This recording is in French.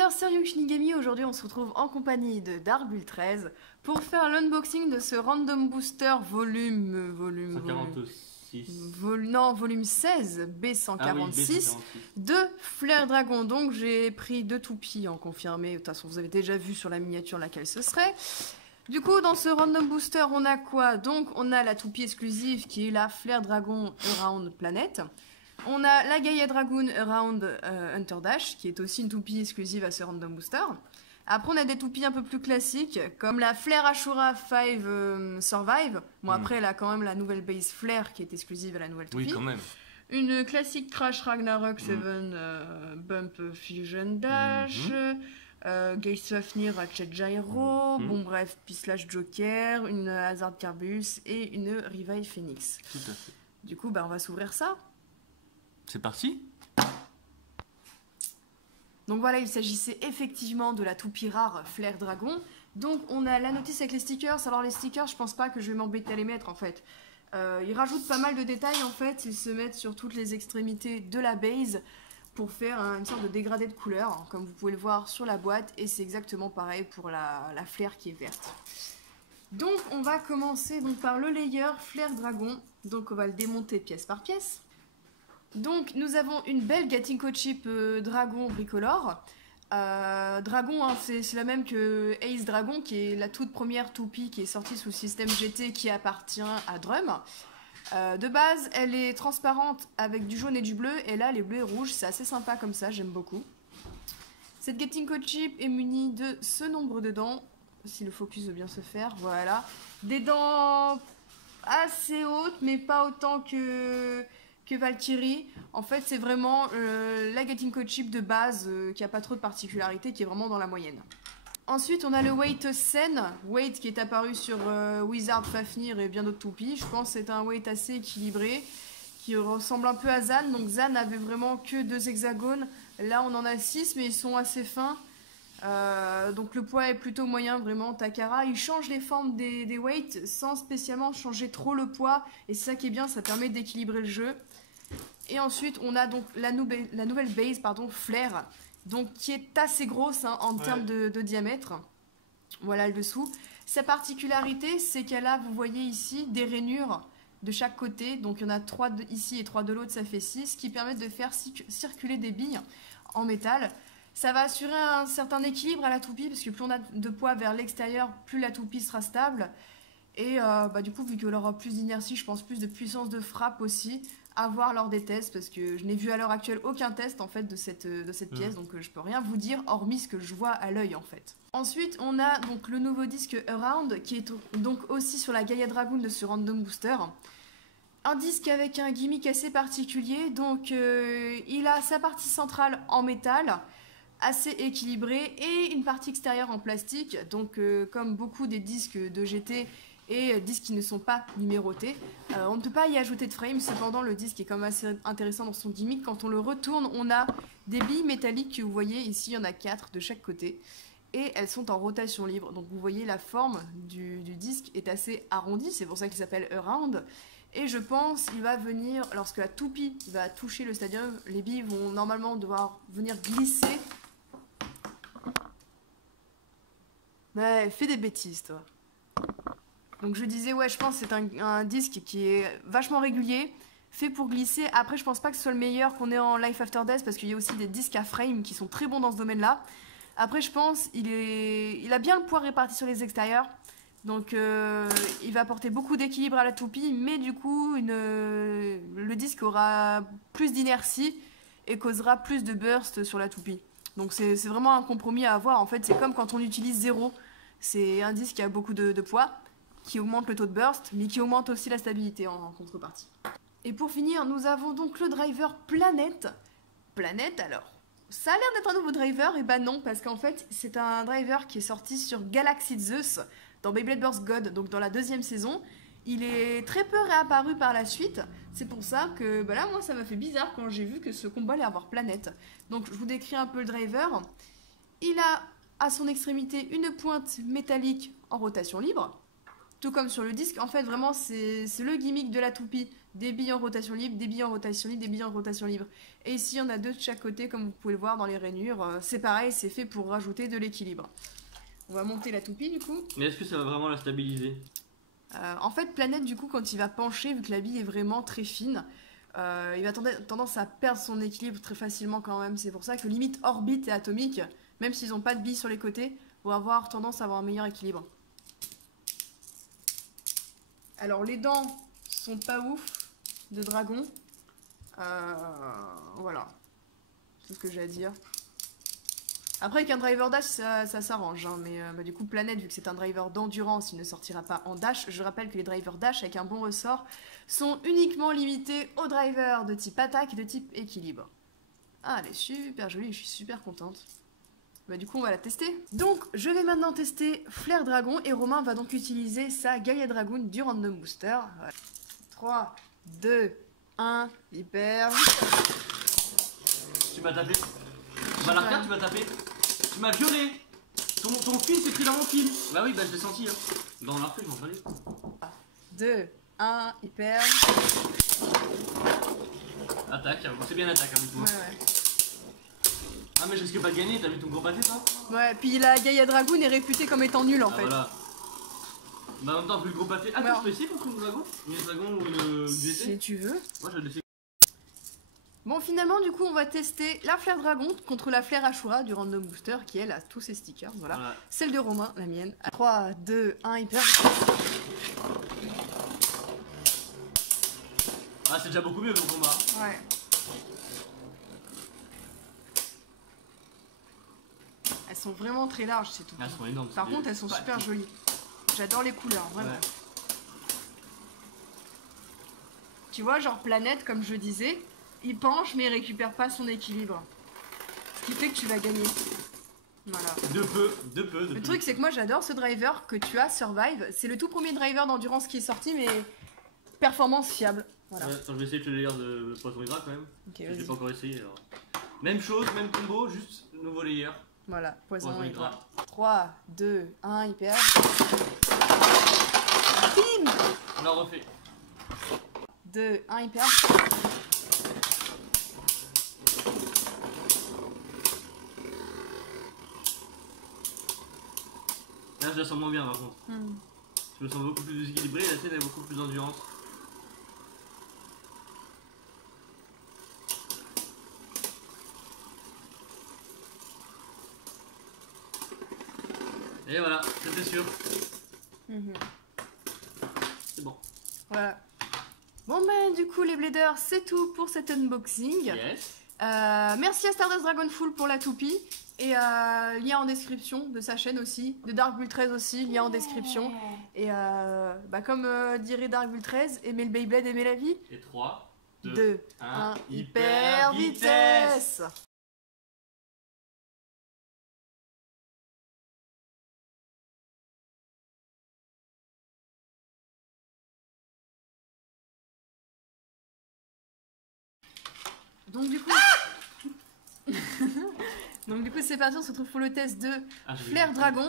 leader Seryuu Shinigami, aujourd'hui on se retrouve en compagnie de Darkbull13 pour faire l'unboxing de ce Random Booster volume 16 B146 de Flare Dragon. Donc j'ai pris 2 toupies en confirmé, de toute façon vous avez déjà vu sur la miniature laquelle ce serait. Du coup dans ce Random Booster on a quoi? Donc on a la toupie exclusive qui est la Flare Dragon Around Planet. On a la Gaia Dragoon Around Hunter Dash, qui est aussi une toupie exclusive à ce Random Booster. Après, on a des toupies un peu plus classiques, comme la Flare Ashura 5 Survive. Bon, après, elle a quand même la nouvelle base Flare, qui est exclusive à la nouvelle toupie. Oui, quand même. Une classique Crash Ragnarok 7 Bump Fusion Dash. Gaze Fafnir Ratchet Gyro. Bon, bref, Pislash Joker, une Hazard Carbus et une Revive Phoenix. Tout à fait. Du coup, bah, on va s'ouvrir ça. C'est parti. Donc voilà, il s'agissait effectivement de la toupie rare Flare Dragon. Donc on a la notice avec les stickers. Alors les stickers, je pense pas que je vais m'embêter à les mettre en fait. Ils rajoutent pas mal de détails en fait. Ils se mettent sur toutes les extrémités de la base pour faire une sorte de dégradé de couleur, comme vous pouvez le voir sur la boîte. Et c'est exactement pareil pour la Flare qui est verte. Donc on va commencer donc, par le layer Flare Dragon. Donc on va le démonter pièce par pièce. Donc nous avons une belle Gatinko Chip Dragon Bricolor. Dragon, hein, c'est la même que Ace Dragon, qui est la toute première toupie qui est sortie sous le système GT qui appartient à Drum. De base, elle est transparente avec du jaune et du bleu, et là les bleus et rouges, c'est assez sympa comme ça, j'aime beaucoup. Cette Gatinko Chip est munie de ce nombre de dents, si le focus veut bien se faire, voilà. Des dents assez hautes, mais pas autant que Valkyrie. En fait, c'est vraiment la Gatinko Chip de base qui a pas trop de particularités, qui est vraiment dans la moyenne. Ensuite, on a le Weight Sen, Weight qui est apparu sur Wizard, Fafnir et bien d'autres toupies. Je pense que c'est un Weight assez équilibré, qui ressemble un peu à Zan. Donc Zan avait vraiment que 2 hexagones. Là, on en a 6, mais ils sont assez fins. Donc le poids est plutôt moyen, vraiment. Takara, il change les formes des weights sans spécialement changer trop le poids. Et c'est ça qui est bien, ça permet d'équilibrer le jeu. Et ensuite, on a donc la nouvelle base, Flare, donc qui est assez grosse hein, en termes de diamètre. Voilà le dessous. Sa particularité, c'est qu'elle a, vous voyez ici, des rainures de chaque côté. Donc il y en a 3 ici et 3 de l'autre, ça fait 6, qui permettent de faire circuler des billes en métal. Ça va assurer un certain équilibre à la toupie, parce que plus on a de poids vers l'extérieur, plus la toupie sera stable. Et du coup, vu qu'elle aura plus d'inertie, je pense plus de puissance de frappe aussi, à voir lors des tests, parce que je n'ai vu à l'heure actuelle aucun test en fait de cette pièce, donc je peux rien vous dire, hormis ce que je vois à l'œil en fait. Ensuite, on a donc le nouveau disque Around, qui est donc aussi sur la Gaia Dragoon de ce Random Booster. Un disque avec un gimmick assez particulier, donc il a sa partie centrale en métal, assez équilibrée, et une partie extérieure en plastique, donc comme beaucoup des disques de GT et disques qui ne sont pas numérotés. On ne peut pas y ajouter de frame, cependant le disque est quand même assez intéressant dans son gimmick. Quand on le retourne, on a des billes métalliques que vous voyez ici, il y en a 4 de chaque côté. Et elles sont en rotation libre, donc vous voyez la forme du disque est assez arrondie, c'est pour ça qu'il s'appelle Around. Et je pense qu'il va venir, lorsque la toupie va toucher le stadium, les billes vont normalement devoir venir glisser. Ouais, fais des bêtises toi. Donc je disais, ouais, je pense que c'est un disque qui est vachement régulier, fait pour glisser. Après, je pense pas que ce soit le meilleur qu'on ait en Life After Death, parce qu'il y a aussi des disques à frame qui sont très bons dans ce domaine-là. Après, je pense il a bien le poids réparti sur les extérieurs. Donc il va apporter beaucoup d'équilibre à la toupie, mais du coup, le disque aura plus d'inertie et causera plus de burst sur la toupie. Donc c'est vraiment un compromis à avoir. En fait, c'est comme quand on utilise 0. C'est un disque qui a beaucoup de poids, qui augmente le taux de burst, mais qui augmente aussi la stabilité en contrepartie. Et pour finir, nous avons donc le driver Planète. Planète, alors, ça a l'air d'être un nouveau driver, et bah non, parce qu'en fait, c'est un driver qui est sorti sur Galaxy Zeus, dans Beyblade Burst God, donc dans la 2e saison. Il est très peu réapparu par la suite, c'est pour ça que, bah là, moi, ça m'a fait bizarre quand j'ai vu que ce combat allait avoir Planète. Donc, je vous décris un peu le driver. Il a à son extrémité une pointe métallique en rotation libre. tout comme sur le disque. En fait, vraiment, c'est le gimmick de la toupie. Des billes en rotation libre, des billes en rotation libre, des billes en rotation libre. Et ici, il y en a 2 de chaque côté, comme vous pouvez le voir dans les rainures. C'est pareil, c'est fait pour rajouter de l'équilibre. On va monter la toupie, du coup. Mais est-ce que ça va vraiment la stabiliser? En fait, Planète, du coup, quand il va pencher, vu que la bille est vraiment très fine, il va tendance à perdre son équilibre très facilement quand même. C'est pour ça que limite Orbite et Atomique, même s'ils n'ont pas de billes sur les côtés, vont avoir tendance à avoir un meilleur équilibre. Alors les dents sont pas ouf de dragon. Voilà. C'est ce que j'ai à dire. Après avec un driver dash ça s'arrange, hein, mais du coup Planète, vu que c'est un driver d'endurance, il ne sortira pas en dash. Je rappelle que les drivers dash avec un bon ressort sont uniquement limités aux drivers de type attaque et de type équilibre. Ah, elle est super jolie, je suis super contente. Du coup on va la tester. Donc je vais maintenant tester Flair Dragon et Romain va donc utiliser sa Gaia Dragoon du Random Booster. Voilà. 3, 2, 1, hyper. Tu m'as tapé. Tu m'as l'arcade, tu m'as tapé. Tu m'as violé. Ton kill c'est pris dans mon kill. Bah oui, bah je l'ai senti. Hein. Dans l'arcade, je m'en fallait. 2, 1, hyper. Attaque, c'est bien attaque avec moi. Ouais. Ah mais je risque pas de gagner, t'as vu ton gros pâté toi? Ouais, puis la Gaia Dragoon est réputée comme étant nulle en fait. Voilà. Bah en même temps, plus le gros pâté. Ah, tu peux essayer contre une dragon? Une dragon ou une DT? Si tu veux. Moi je vais l'essayer. Bon, finalement, du coup, on va tester la Flair Dragon contre la Flair Ashura du Random Booster qui, elle, a tous ses stickers. Voilà. Celle de Romain, la mienne. 3, 2, 1, hyper. Ah, c'est déjà beaucoup mieux le combat. Ouais. Elles sont vraiment très larges, c'est tout. Elles sont énormes. Par contre, elles sont super jolies. J'adore les couleurs, vraiment. Ouais. Tu vois, genre Planète, comme je disais, il penche mais il récupère pas son équilibre. Ce qui fait que tu vas gagner. Voilà. De peu. Le truc, c'est que moi j'adore ce driver que tu as, Survive. C'est le tout premier driver d'endurance qui est sorti, mais performance fiable. Voilà. Ouais, attends, je vais essayer de te le lire de Poison Hydra quand même. Okay, je l'ai pas encore essayé alors. Même chose, même combo, juste nouveau layer. Voilà, Poison Hydra. 3, 2, 1, hyper. Bim! On l'a refait. 2, 1, hyper. Là, je la sens moins bien par contre. Je me sens beaucoup plus déséquilibré, la tienne est beaucoup plus endurante. Et voilà, c'était sûr. C'est bon. Voilà. Bon ben du coup les bladers, c'est tout pour cet unboxing. Yes. Merci à Stardust Dragonful pour la toupie. Et lien en description de sa chaîne aussi. De Dark Bull 13 aussi, lien en description. Et comme dirait Dark Bull 13, aimez le Beyblade, aimez la vie. Et 3, 2, 2 1, 1, hyper vitesse. Donc du coup, c'est parti, on se retrouve pour le test de Flair Dragon.